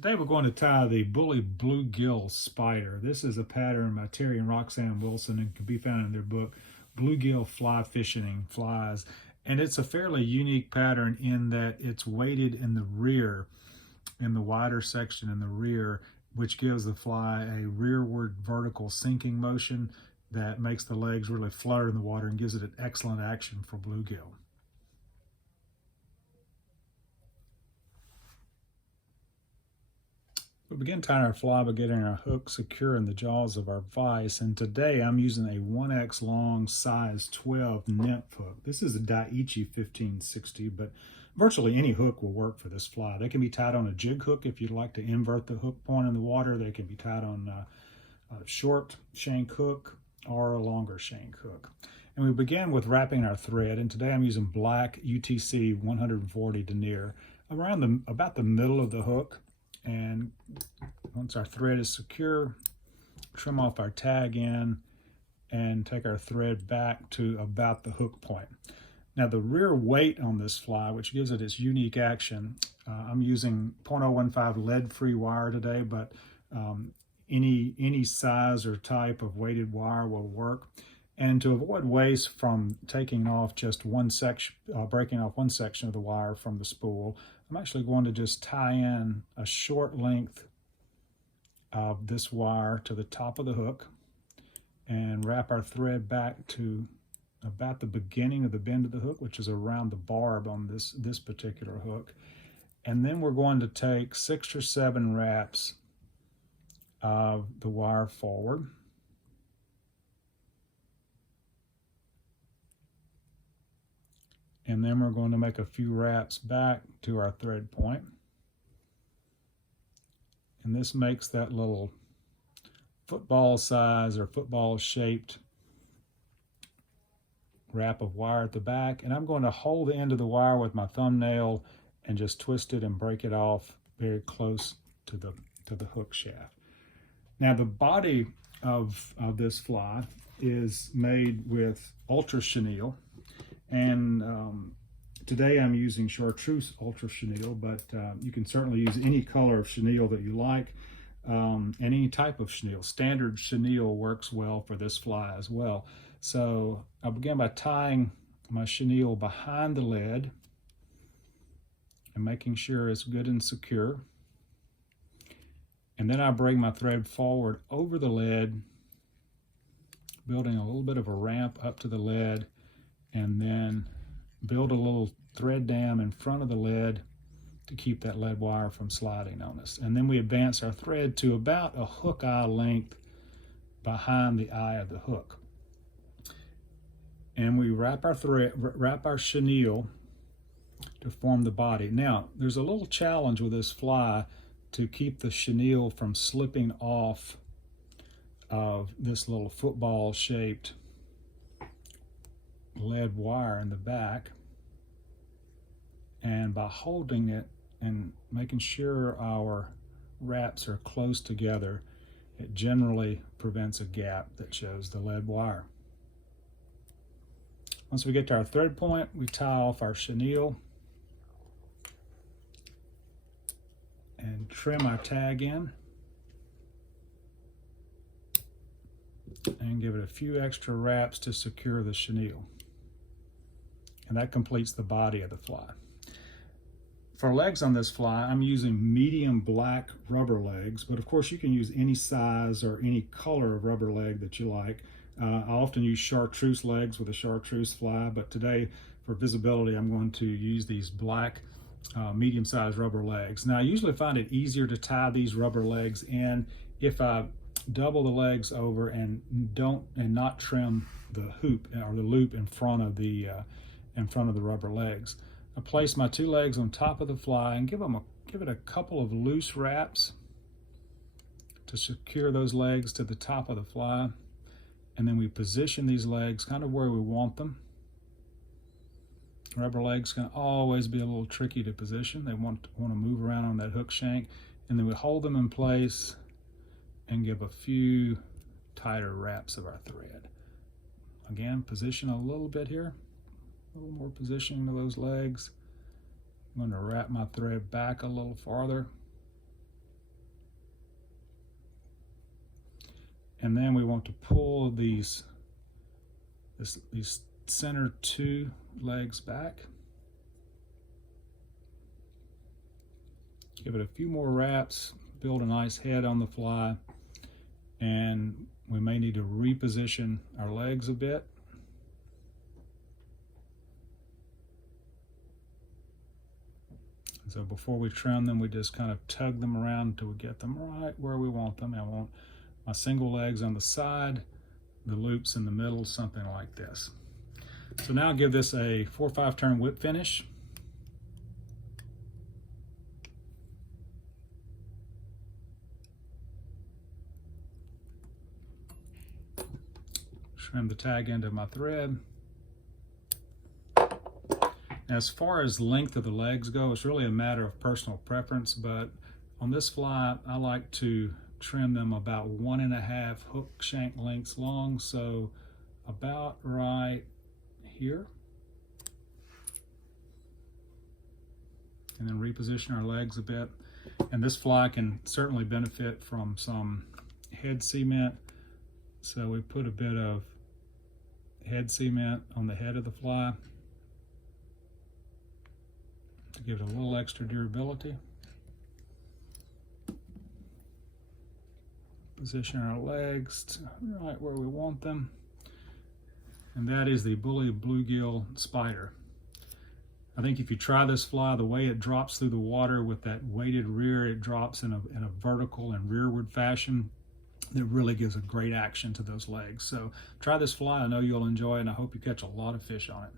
Today we're going to tie the Bully Bluegill Spider. This is a pattern by Terry and Roxanne Wilson and can be found in their book, Bluegill Fly Fishing Flies. And it's a fairly unique pattern in that it's weighted in the rear, in the wider section in the rear, which gives the fly a rearward vertical sinking motion that makes the legs really flutter in the water and gives it an excellent action for bluegill. We begin tying our fly by getting our hook secure in the jaws of our vise, and today I'm using a 1X long size 12 nymph hook. This is a Daiichi 1560, but virtually any hook will work for this fly. They can be tied on a jig hook if you'd like to invert the hook point in the water. They can be tied on a short shank hook or a longer shank hook. And we begin with wrapping our thread, and today I'm using black UTC 140 denier around about the middle of the hook. And once our thread is secure, trim off our tag end and take our thread back to about the hook point. Now the rear weight on this fly, which gives it its unique action, I'm using 0.015 lead-free wire today, but any size or type of weighted wire will work. And to avoid waste from taking off just one section, breaking off one section of the wire from the spool, I'm actually going to just tie in a short length of this wire to the top of the hook and wrap our thread back to about the beginning of the bend of the hook, which is around the barb on this particular hook. And then we're going to take 6 or 7 wraps of the wire forward. And then we're going to make a few wraps back to our thread point. And this makes that little football size or football shaped wrap of wire at the back. And I'm going to hold the end of the wire with my thumbnail and just twist it and break it off very close to the hook shaft. Now the body of this fly is made with ultra chenille. And today I'm using chartreuse ultra chenille, but you can certainly use any color of chenille that you like, and any type of chenille. Standard chenille works well for this fly as well. So I begin by tying my chenille behind the lead and making sure it's good and secure. And then I bring my thread forward over the lead, building a little bit of a ramp up to the lead, and then build a little thread dam in front of the lead to keep that lead wire from sliding on us. And then we advance our thread to about a hook eye length behind the eye of the hook. And we wrap our chenille to form the body. Now, there's a little challenge with this fly to keep the chenille from slipping off of this little football shaped lead wire in the back, and by holding it and making sure our wraps are close together, it generally prevents a gap that shows the lead wire. Once we get to our thread point, we tie off our chenille and trim our tag in and give it a few extra wraps to secure the chenille. And that completes the body of the fly. For legs on this fly, I'm using medium black rubber legs, but of course you can use any size or any color of rubber leg that you like. I often use chartreuse legs with a chartreuse fly, but today for visibility I'm going to use these black medium-sized rubber legs. Now I usually find it easier to tie these rubber legs in if I double the legs over and not trim the hoop or the loop in front of the rubber legs. I place my 2 legs on top of the fly and give it a couple of loose wraps to secure those legs to the top of the fly. And then we position these legs kind of where we want them. Rubber legs can always be a little tricky to position. They want to move around on that hook shank. And then we hold them in place and give a few tighter wraps of our thread. Again, position a little bit here. A little more positioning of those legs. I'm going to wrap my thread back a little farther And then we want to pull these center two legs back. Give it a few more wraps, build a nice head on the fly, and we may need to reposition our legs a bit. So before we trim them, we just kind of tug them around until we get them right where we want them. I want my single legs on the side, the loops in the middle, something like this. So now I'll give this a 4 or 5 turn whip finish. Trim the tag end of my thread. As far as length of the legs go, it's really a matter of personal preference, but on this fly, I like to trim them about 1.5 hook shank lengths long, so about right here. And then reposition our legs a bit. And this fly can certainly benefit from some head cement, so we put a bit of head cement on the head of the fly to give it a little extra durability. Position our legs right where we want them. And that is the Bully Bluegill Spider. I think if you try this fly, the way it drops through the water with that weighted rear, it drops in a vertical and rearward fashion. It really gives a great action to those legs. So try this fly. I know you'll enjoy it, and I hope you catch a lot of fish on it.